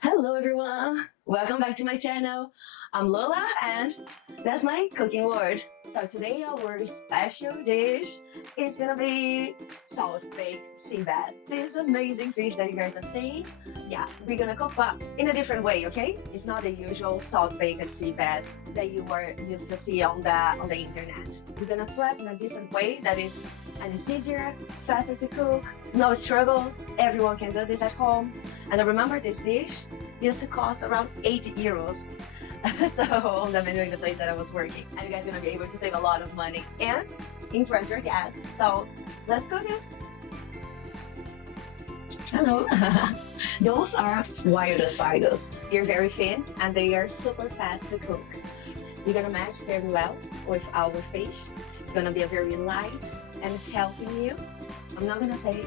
Hello everyone, welcome back to my channel. I'm Lola and that's my cooking world. So today our special dish is gonna be salt baked sea bass. This amazing fish that you guys are seeing. Yeah, we're gonna cook but in a different way, okay? It's not the usual salt baked sea bass that you were used to see on the internet. We're gonna prep in a different way that is easier, faster to cook, no struggles, everyone can do this at home. And I remember this dish used to cost around 80 euros. So on the menu in the place that I was working. And you guys are gonna be able to save a lot of money and impress your guests. So let's cook it. Hello. Those are wild asparagus. They're very thin and they are super fast to cook. You're gonna match very well with our fish. It's gonna be a very light and healthy meal. I'm not gonna say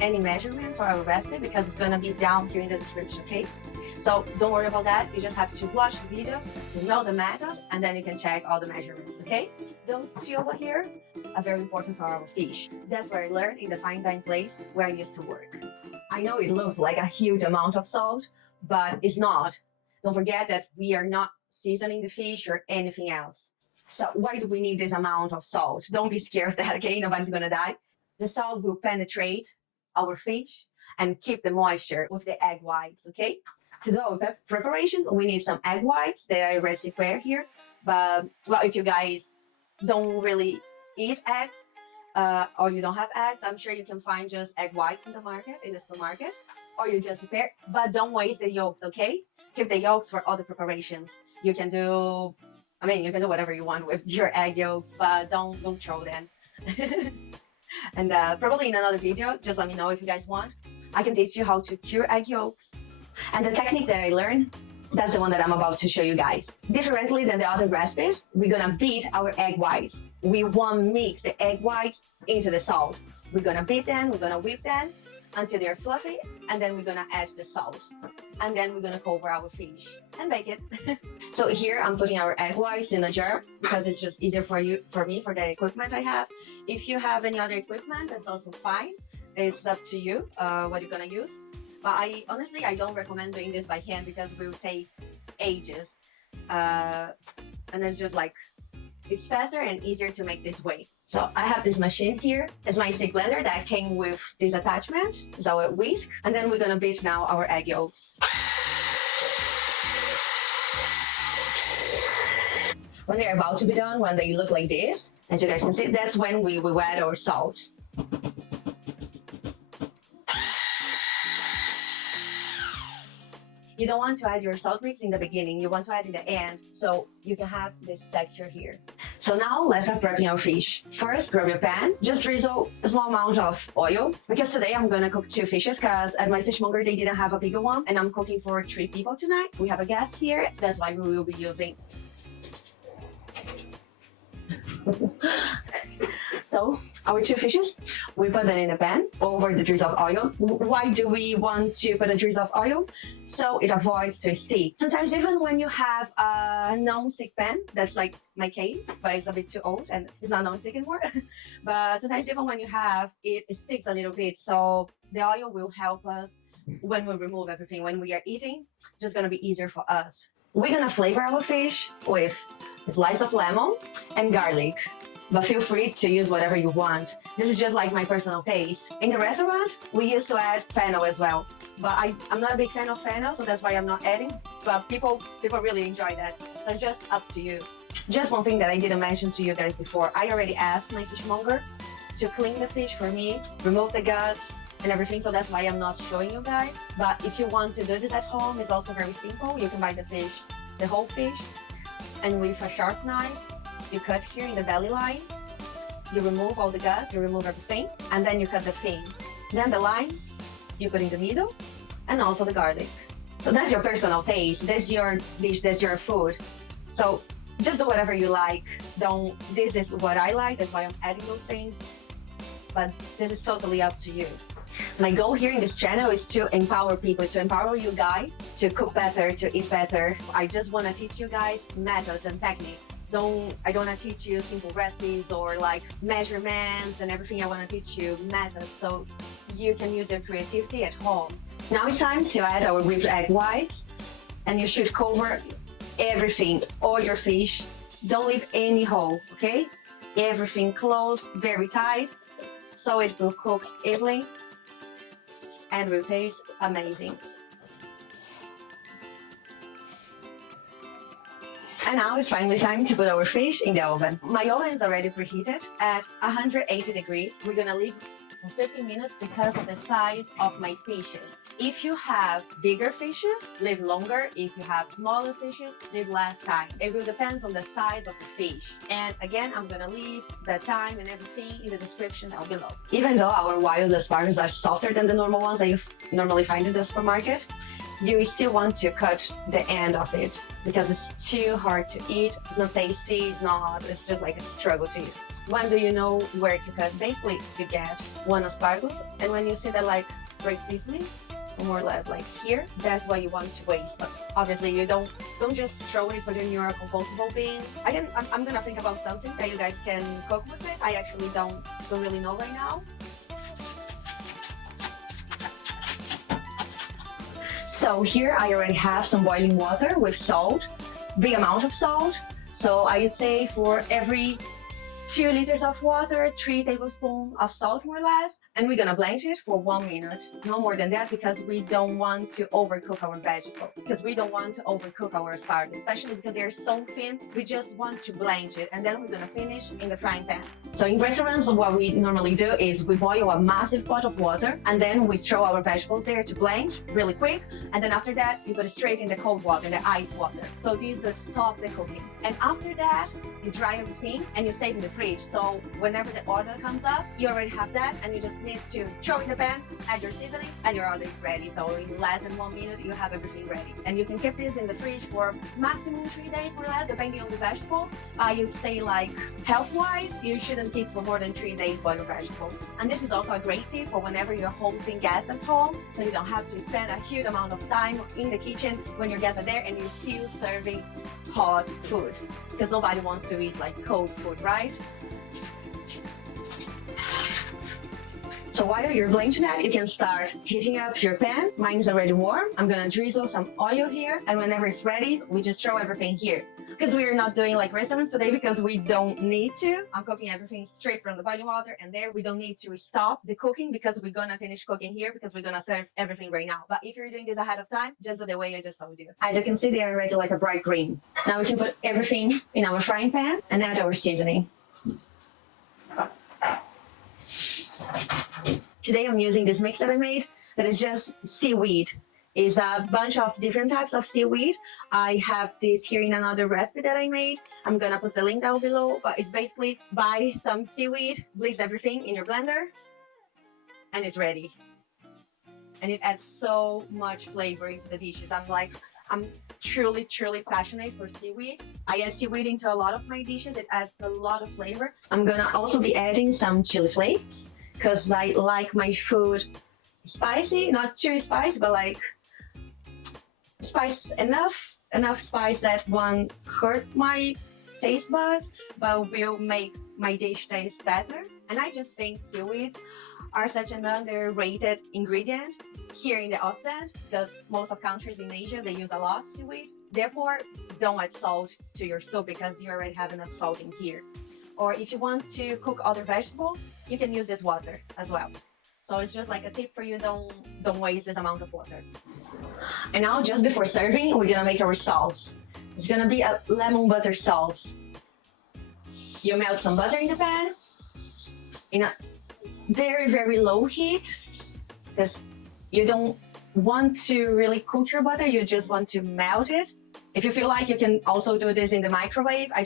any measurements for our recipe because it's gonna be down here in the description, okay? So don't worry about that. You just have to watch the video to know the method and then you can check all the measurements, okay? Those two over here are very important for our fish. That's where I learned in the fine dine place where I used to work. I know it looks like a huge amount of salt, but it's not. Don't forget that we are not seasoning the fish or anything else. So why do we need this amount of salt? Don't be scared of that, okay? Nobody's gonna die. The salt will penetrate our fish and keep the moisture with the egg whites, okay? To do our preparation, we need some egg whites that I already prepare here. But, well, if you guys don't really eat eggs or you don't have eggs, I'm sure you can find just egg whites in the market, in the supermarket, or you just prepare. But don't waste the yolks, okay? Keep the yolks for other preparations. You can do, you can do whatever you want with your egg yolks, but don't throw them. And probably in another video, just let me know if you guys want. I can teach you how to cure egg yolks. And the technique that I learned, that's the one that I'm about to show you guys. Differently than the other recipes, we're gonna beat our egg whites. We won't mix the egg whites into the salt. We're gonna beat them, we're gonna whip them until they're fluffy, and then we're gonna add the salt. And then we're gonna cover our fish and bake it. So here I'm putting our egg whites in a jar because it's just easier for me, for the equipment I have. If you have any other equipment, that's also fine. It's up to you what you're gonna use. But honestly, I don't recommend doing this by hand because it will take ages. And it's just like, it's faster and easier to make this way. So I have this machine here. It's my stick blender that came with this attachment. It's our whisk. And then we're gonna beat now our egg yolks. When they're about to be done, when they look like this, as you guys can see, that's when we add our salt. You don't want to add your salt mix in the beginning, you want to add in the end, so you can have this texture here. So now let's start prepping our fish. First, grab your pan, just drizzle a small amount of oil, because today I'm gonna cook 2 fishes, because at my fishmonger they didn't have a bigger one, and I'm cooking for 3 people tonight. We have a guest here, that's why we will be using. So our 2 fishes, we put them in a pan over the drizzle of oil. Why do we want to put a drizzle of oil? So it avoids to stick. Sometimes even when you have a non-stick pan, that's like my case, but it's a bit too old and it's not non-stick anymore. But sometimes even when you have it, it sticks a little bit. So the oil will help us when we remove everything. When we are eating, it's just gonna be easier for us. We're gonna flavor our fish with a slice of lemon and garlic. But feel free to use whatever you want. This is just like my personal taste. In the restaurant, we used to add fennel as well. But I'm not a big fan of fennel, so that's why I'm not adding. But people really enjoy that. So it's just up to you. Just one thing that I didn't mention to you guys before. I already asked my fishmonger to clean the fish for me, remove the guts and everything. So that's why I'm not showing you guys. But if you want to do this at home, it's also very simple. You can buy the fish, the whole fish, and with a sharp knife, you cut here in the belly line, you remove all the guts, you remove everything, and then you cut the fin. Then the line, you put in the middle, and also the garlic. So that's your personal taste, that's your dish, that's your food. So just do whatever you like. This is what I like, that's why I'm adding those things. But this is totally up to you. My goal here in this channel is to empower people, to empower you guys to cook better, to eat better. I just want to teach you guys methods and techniques I don't want to teach you simple recipes or like measurements and everything. I want to teach you methods so you can use your creativity at home. Now it's time to add our whipped egg whites, and you should cover everything, all your fish. Don't leave any hole, okay? Everything closed, very tight, so it will cook evenly and will taste amazing. And now it's finally time to put our fish in the oven. My oven is already preheated at 180 degrees. We're gonna leave for 15 minutes because of the size of my fishes. If you have bigger fishes, leave longer. If you have smaller fishes, leave less time. It will depend on the size of the fish. And again, I'm gonna leave the time and everything in the description down below. Even though our wild asparagus are softer than the normal ones that you normally find in the supermarket, you still want to cut the end of it because it's too hard to eat. It's not tasty, it's just like a struggle to eat. When do you know where to cut? Basically, you get one asparagus, and when you see that like breaks easily, more or less like here, that's what you want to waste. But obviously you don't just throw it, put it in your compostable bin. I'm gonna think about something that you guys can cook with it. I actually don't really know right now. So here I already have some boiling water with salt, big amount of salt. So I would say for every 2 liters of water, 3 tablespoons of salt more or less, and we're gonna blanch it for 1 minute. No more than that because we don't want to overcook our vegetable, because we don't want to overcook our asparagus, especially because they're so thin. We just want to blanch it, and then we're gonna finish in the frying pan. So in restaurants, what we normally do is we boil a massive pot of water, and then we throw our vegetables there to blanch really quick, and then after that, you put it straight in the cold water, the ice water. So these stop the cooking. And after that, you dry everything and you save in the fridge. So whenever the order comes up, you already have that, and you just need to throw in the pan, add your seasoning, and your order is ready. So in less than 1 minute, you have everything ready. And you can keep this in the fridge for maximum 3 days, more or less, depending on the vegetables. I would say like health-wise, you shouldn't keep for more than 3 days boiled vegetables. And this is also a great tip for whenever you're hosting guests at home, so you don't have to spend a huge amount of time in the kitchen when your guests are there and you're still serving hot food, because nobody wants to eat like cold food, right? So while you're blanching that, you can start heating up your pan. Mine is already warm. I'm gonna drizzle some oil here, and whenever it's ready, we just throw everything here. Because we are not doing like restaurants today, because we don't need to. I'm cooking everything straight from the boiling water, and there we don't need to stop the cooking because we're gonna finish cooking here because we're gonna serve everything right now. But if you're doing this ahead of time, just do the way I just told you. As you can see, they are already like a bright green. Now we can put everything in our frying pan and add our seasoning. Today I'm using this mix that I made that is just seaweed. It's a bunch of different types of seaweed. I have this here in another recipe that I made. I'm gonna put the link down below, but it's basically buy some seaweed, blitz everything in your blender, and it's ready. And it adds so much flavor into the dishes. I'm truly passionate for seaweed. I add seaweed into a lot of my dishes. It adds a lot of flavor. I'm gonna also be adding some chili flakes because I like my food spicy, not too spicy, but like spice enough spice that won't hurt my taste buds, but will make my dish taste better. And I just think seaweeds are such an underrated ingredient here in the Ostend, because most of countries in Asia, they use a lot of seaweed. Therefore, don't add salt to your soup because you already have enough salt in here. Or if you want to cook other vegetables, you can use this water as well. So it's just like a tip for you, don't waste this amount of water. And now, just before serving, we're gonna make our sauce. It's gonna be a lemon butter sauce. You melt some butter in the pan in a very low heat, because you don't want to really cook your butter, you just want to melt it. If you feel like, you can also do this in the microwave. I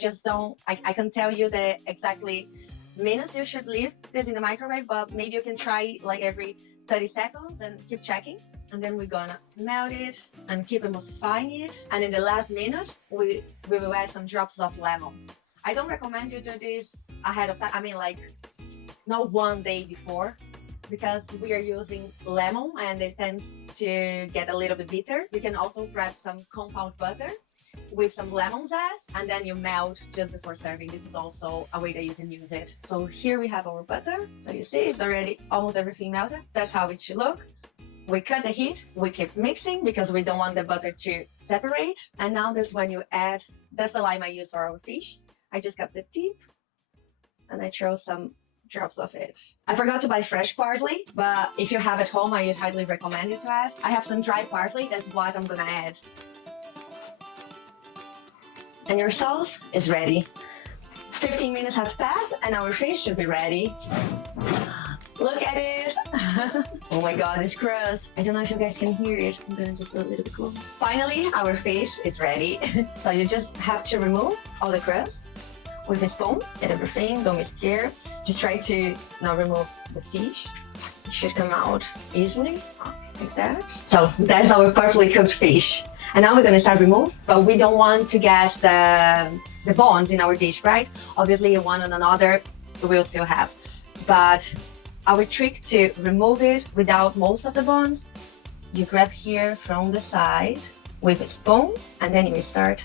can tell you the exactly minutes you should leave this in the microwave, but maybe you can try like every 30 seconds and keep checking. And then we're gonna melt it and keep emulsifying it. And in the last minute, we will add some drops of lemon. I don't recommend you do this ahead of time. I mean, like, not one day before, because we are using lemon and it tends to get a little bit bitter. You can also grab some compound butter with some lemon zest, and then you melt just before serving. This is also a way that you can use it. So here we have our butter. So you see it's already almost everything melted. That's how it should look. We cut the heat, we keep mixing because we don't want the butter to separate. And now that's when you add, that's the lime I use for our fish. I just got the tip and I throw some drops of it. I forgot to buy fresh parsley, but if you have at home, I would highly recommend you to add. I have some dry parsley, that's what I'm gonna add. And your sauce is ready. 15 minutes have passed and our fish should be ready. Look at it. Oh my god, it's gross. I don't know if you guys can hear it. I'm gonna just put a little bit closer. Finally, our fish is ready. So you just have to remove all the crust with a spoon and everything. Don't be scared. Just try to not remove the fish. It should come out easily, like that. So that's our perfectly cooked fish. And now we're gonna start remove, but we don't want to get the bones in our dish, right? Obviously one on another we'll still have. But our trick to remove it without most of the bones, you grab here from the side with a spoon and then you start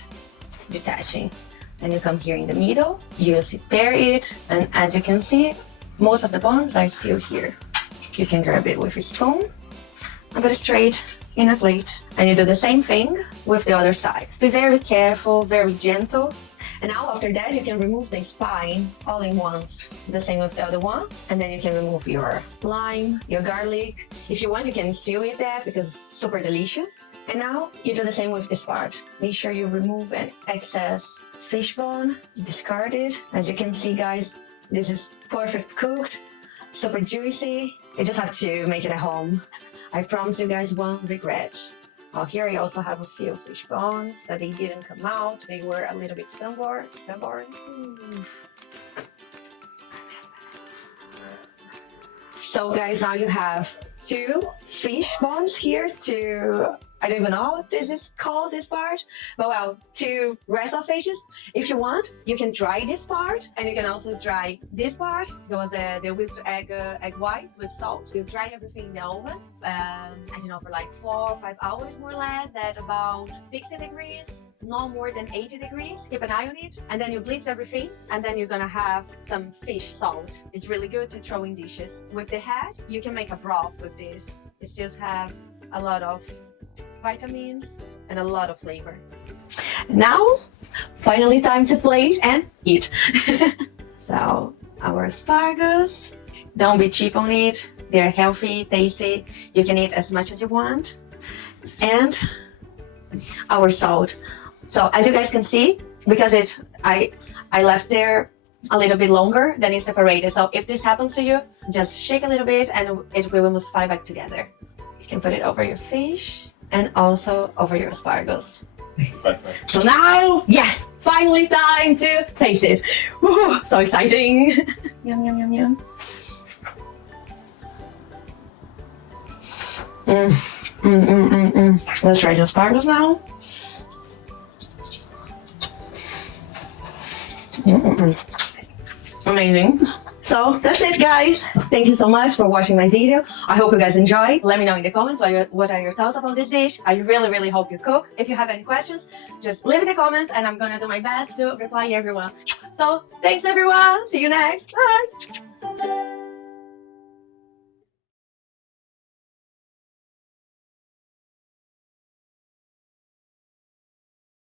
detaching. And you come here in the middle, you separe it, and as you can see, most of the bones are still here. You can grab it with a spoon and put it straight in a plate. And you do the same thing with the other side. Be very careful, very gentle. And now after that, you can remove the spine all in once. The same with the other one. And then you can remove your lime, your garlic. If you want, you can still eat that because it's super delicious. And now you do the same with this part. Make sure you remove an excess fish bone, discard it. As you can see, guys, this is perfect cooked, super juicy. You just have to make it at home. I promise you guys won't regret. Oh, here I also have a few fish bones that they didn't come out. They were a little bit stubborn. So guys, now you have 2 fish bones here to, I don't even know what this is called, this part, but well, 2 rest of fishes. If you want, you can dry this part, and you can also dry this part. There was the whipped egg whites with salt. You dry everything in the oven, I don't know, for like 4 or 5 hours more or less at about 60 degrees. No more than 80 degrees. Keep an eye on it, and then you blitz everything, and then you're gonna have some fish salt. It's really good to throw in dishes. With the head, you can make a broth with this. It still has a lot of vitamins and a lot of flavor. Now, finally time to plate and eat. So our asparagus, don't be cheap on it. They're healthy, tasty. You can eat as much as you want. And our salt. So as you guys can see, because I left there a little bit longer than it's separated. So if this happens to you, just shake a little bit and it will almost fly back together. You can put it over your fish and also over your asparagus. So now, yes, finally time to taste it. Woo, so exciting. Yum, yum, yum, yum. Let's try the asparagus now. Amazing. So that's it, guys. Thank you so much for watching my video. I hope you guys enjoy. Let me know in the comments what are your thoughts about this dish. I really hope you cook. If you have any questions, just leave in the comments and I'm gonna do my best to reply everyone. So thanks everyone. See you next. Bye.